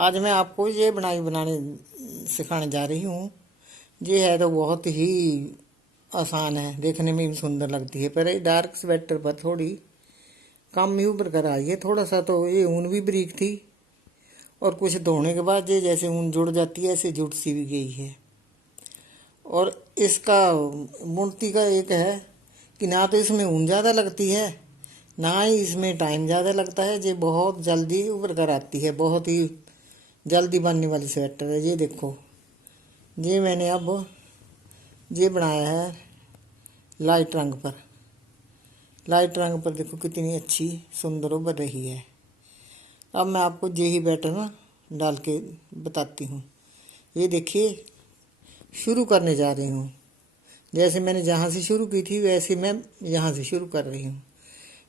आज मैं आपको ये बुनाई बनाने सिखाने जा रही हूँ। ये है तो बहुत ही आसान है, देखने में भी सुंदर लगती है, पर ये डार्क स्वेटर पर थोड़ी कम ही उभर कर आई है। थोड़ा सा तो ये ऊन भी बारीक थी और कुछ धोने के बाद ये जैसे ऊन जुड़ जाती है ऐसे जुड़ सी भी गई है। और इसका बुनती का एक है कि ना तो इसमें ऊन ज़्यादा लगती है ना ही इसमें टाइम ज़्यादा लगता है। ये बहुत जल्दी उभर कर आती है, बहुत ही जल्दी बनने वाली स्वेटर है। ये देखो, ये मैंने अब ये बनाया है लाइट रंग पर। लाइट रंग पर देखो कितनी अच्छी सुंदर उभर रही है। अब मैं आपको ये ही पैटर्न डाल के बताती हूँ। ये देखिए, शुरू करने जा रही हूँ। जैसे मैंने जहाँ से शुरू की थी वैसे मैं यहाँ से शुरू कर रही हूँ।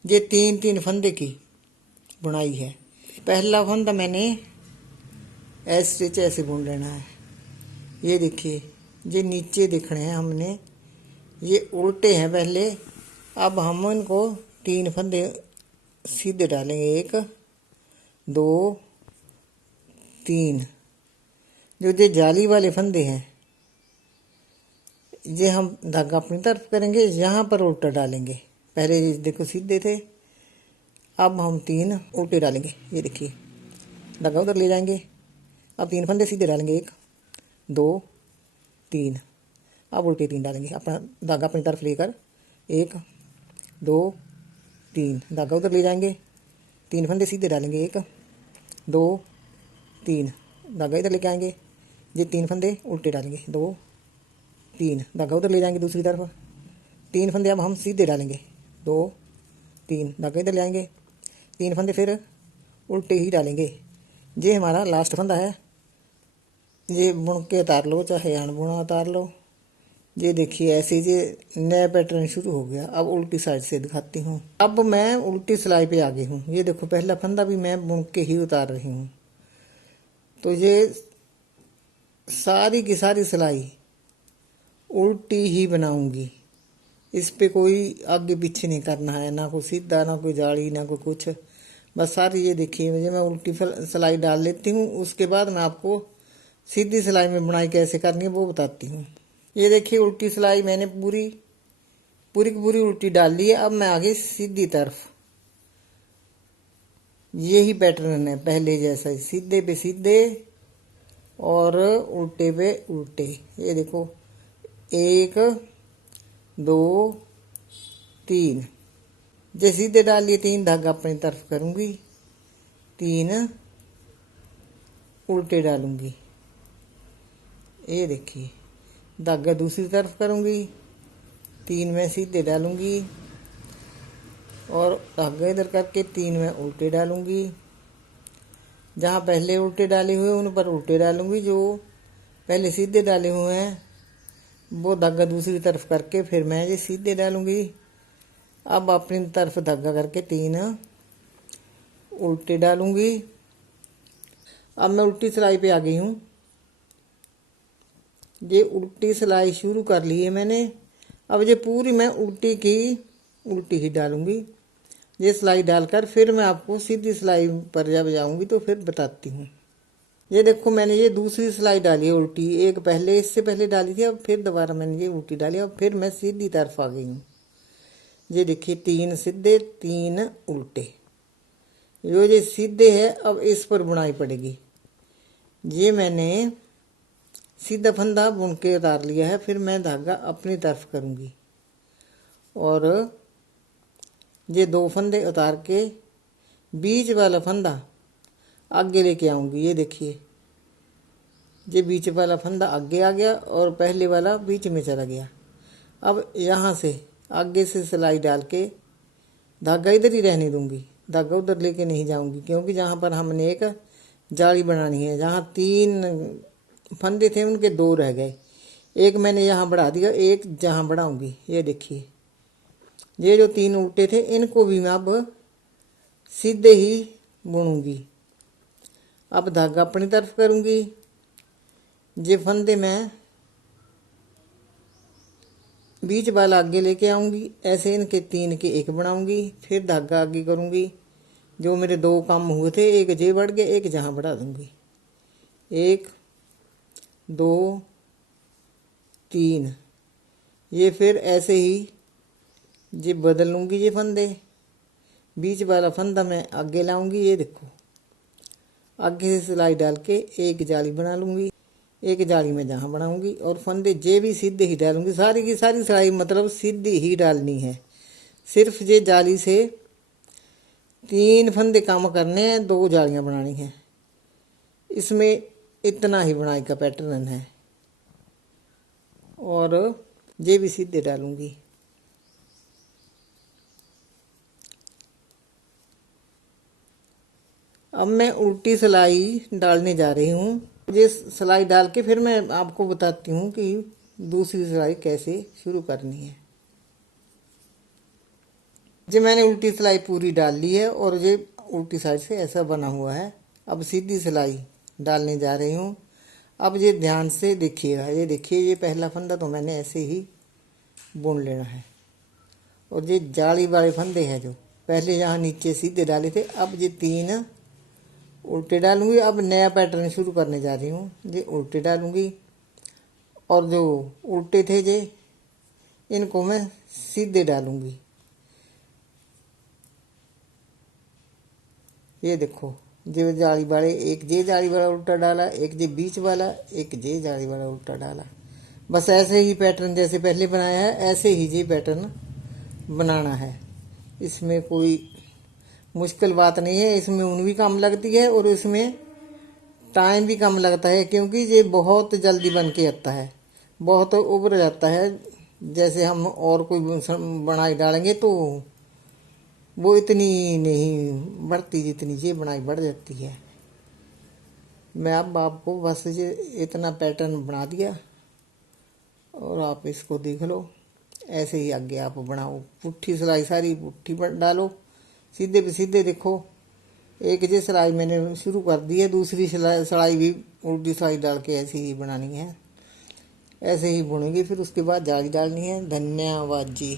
ये 3-3 फंदे की बुनाई है। पहला फंदा मैंने ऐसे बुन लेना है। ये देखिए, ये नीचे दिखने हैं हमने, ये उल्टे हैं पहले। अब हम इनको 3 फंदे सीधे डालेंगे, 1 2 3। जो ये जाली वाले फंदे हैं ये हम धागा अपनी तरफ करेंगे, यहाँ पर उल्टा डालेंगे। पहले देखो सीधे थे, अब हम 3 उल्टे डालेंगे। ये देखिए, धागा उधर ले जाएंगे। अब 3 फंदे सीधे डालेंगे, 1 2 3। अब उल्टे 3 डालेंगे, अपना धागा अपनी तरफ लेकर 1 2 3। धागा उधर ले जाएंगे, 3 फंदे सीधे डालेंगे, 1 2 3। धागा इधर लेके आएंगे, ये 3 फंदे उल्टे डालेंगे, 2 3। धागा उधर ले जाएंगे दूसरी तरफ, 3 फंदे अब हम सीधे डालेंगे, 2 3। धागा इधर ले आएंगे, 3 फंदे फिर उल्टे ही डालेंगे। ये हमारा लास्ट फंदा है। ये बुन के उतार लो, चाहे अनबुना उतार लो। ये देखिए, ऐसे ये नया पैटर्न शुरू हो गया। अब उल्टी साइड से दिखाती हूँ। अब मैं उल्टी सिलाई पे आ गई हूँ। ये देखो, पहला फंदा भी मैं बुन के ही उतार रही हूँ। तो ये सारी की सारी सिलाई उल्टी ही बनाऊंगी। इस पे कोई आगे पीछे नहीं करना है, ना कोई सीधा ना कोई जाली ना कोई कुछ। बस सारी ये देखिए, मुझे मैं उल्टी सिलाई डाल लेती हूँ। उसके बाद मैं आपको सीधी सिलाई में बुनाई कैसे करनी है वो बताती हूँ। ये देखिए, उल्टी सिलाई मैंने पूरी की पूरी उल्टी डाल ली है। अब मैं आगे सीधी तरफ, यही पैटर्न है पहले जैसा ही, सीधे पे सीधे और उल्टे पे उल्टे। ये देखो, 1 2 3। जे सीधे डाल लिए 3, धागा अपनी तरफ करूंगी, 3 उल्टे डालूंगी। ये देखिए, धागा दूसरी तरफ करूंगी, 3 में सीधे डालूंगी और धागा इधर करके 3 में उल्टे डालूंगी। जहाँ पहले उल्टे डाले हुए उन पर उल्टे डालूंगी, जो पहले सीधे डाले हुए हैं वो धागा दूसरी तरफ करके फिर मैं ये सीधे डालूंगी। अब अपनी तरफ धागा करके 3 उल्टे डालूंगी। अब मैं उल्टी सिलाई पे आ गई हूँ। ये उल्टी सिलाई शुरू कर ली है मैंने। अब ये पूरी मैं उल्टी ही डालूंगी। ये सिलाई डालकर फिर मैं आपको सीधी सिलाई पर जब जाऊंगी तो फिर बताती हूँ। ये देखो, मैंने ये दूसरी सिलाई डाली है उल्टी, एक पहले इससे पहले डाली थी, अब फिर दोबारा मैंने ये उल्टी डाली। अब फिर मैं सीधी तरफ आ गई हूँ। ये देखिए, 3 सीधे 3 उल्टे। ये सीधे है, अब इस पर बुनाई पड़ेगी। ये मैंने सीधा फंदा बुन के उतार लिया है, फिर मैं धागा अपनी तरफ करूँगी और ये 2 फंदे उतार के बीच वाला फंदा आगे लेके आऊंगी। ये देखिए, ये बीच वाला फंदा आगे आ गया और पहले वाला बीच में चला गया। अब यहाँ से आगे से सिलाई डाल के धागा इधर ही रहने दूंगी, धागा उधर लेके नहीं जाऊंगी, क्योंकि जहाँ पर हमने एक जाली बनानी है, जहाँ 3 फंदे थे उनके 2 रह गए। एक मैंने यहाँ बढ़ा दिया, एक जहाँ बढ़ाऊंगी। ये देखिए, ये जो 3 उल्टे थे इनको भी मैं अब सीधे ही बुनूंगी। अब धागा अपनी तरफ करूंगी, ये फंदे मैं बीच वाला आगे लेके आऊंगी, ऐसे इनके 3 के 1 बनाऊंगी, फिर धागा आगे करूंगी। जो मेरे 2 काम हुए थे, एक जे बढ़ गए, एक जहाँ बढ़ा दूंगी। 1 2 3। ये फिर ऐसे ही ये बदल लूँगी, ये फंदे बीच वाला फंदा मैं आगे लाऊंगी। ये देखो आगे से सिलाई डाल के एक जाली बना लूँगी, एक जाली में जहाँ बनाऊंगी और फंदे जे भी सीधे ही डालूंगी। सारी की सारी सिलाई मतलब सीधी ही डालनी है। सिर्फ ये जाली से 3 फंदे काम करने हैं, 2 जालियाँ बनानी हैं। इसमें इतना ही बुनाई का पैटर्न है और ये भी सीधे डालूंगी। अब मैं उल्टी सिलाई डालने जा रही हूँ। ये सिलाई डाल के फिर मैं आपको बताती हूँ कि दूसरी सिलाई कैसे शुरू करनी है। जी मैंने उल्टी सिलाई पूरी डाल ली है और ये उल्टी साइड से ऐसा बना हुआ है। अब सीधी सिलाई डालने जा रही हूँ। अब ये ध्यान से देखिएगा, ये देखिए ये पहला फंदा तो मैंने ऐसे ही बुन लेना है और ये जाली वाले फंदे हैं जो पहले यहाँ नीचे सीधे डाले थे, अब ये 3 उल्टे डालूंगी। अब नया पैटर्न शुरू करने जा रही हूँ। ये उल्टे डालूंगी और जो उल्टे थे ये इनको मैं सीधे डालूंगी। ये देखो ये जाली वाले, एक जे जाली वाला उल्टा डाला, एक जे बीच वाला, एक जे जाली वाला उल्टा डाला। बस ऐसे ही पैटर्न जैसे पहले बनाया है ऐसे ही ये पैटर्न बनाना है। इसमें कोई मुश्किल बात नहीं है। इसमें ऊन भी कम लगती है और इसमें टाइम भी कम लगता है, क्योंकि ये बहुत जल्दी बन के आता है, बहुत उभर जाता है। जैसे हम और कोई बुनाई डालेंगे तो वो इतनी नहीं बढ़ती जितनी ये बुनाई बढ़ जाती है। मैं अब आपको बस ये इतना पैटर्न बना दिया और आप इसको देख लो। ऐसे ही आगे आप बनाओ। पुट्ठी सिलाई सारी पुट्ठी पर डालो, सीधे पे सीधे। देखो एक जे सिलाई मैंने शुरू कर दी है, दूसरी सिलाई भी उल्टी सिलाई डाल के ऐसे ही बनानी है। ऐसे ही बुनेंगे, फिर उसके बाद जाली डालनी है। धन्यवाद जी।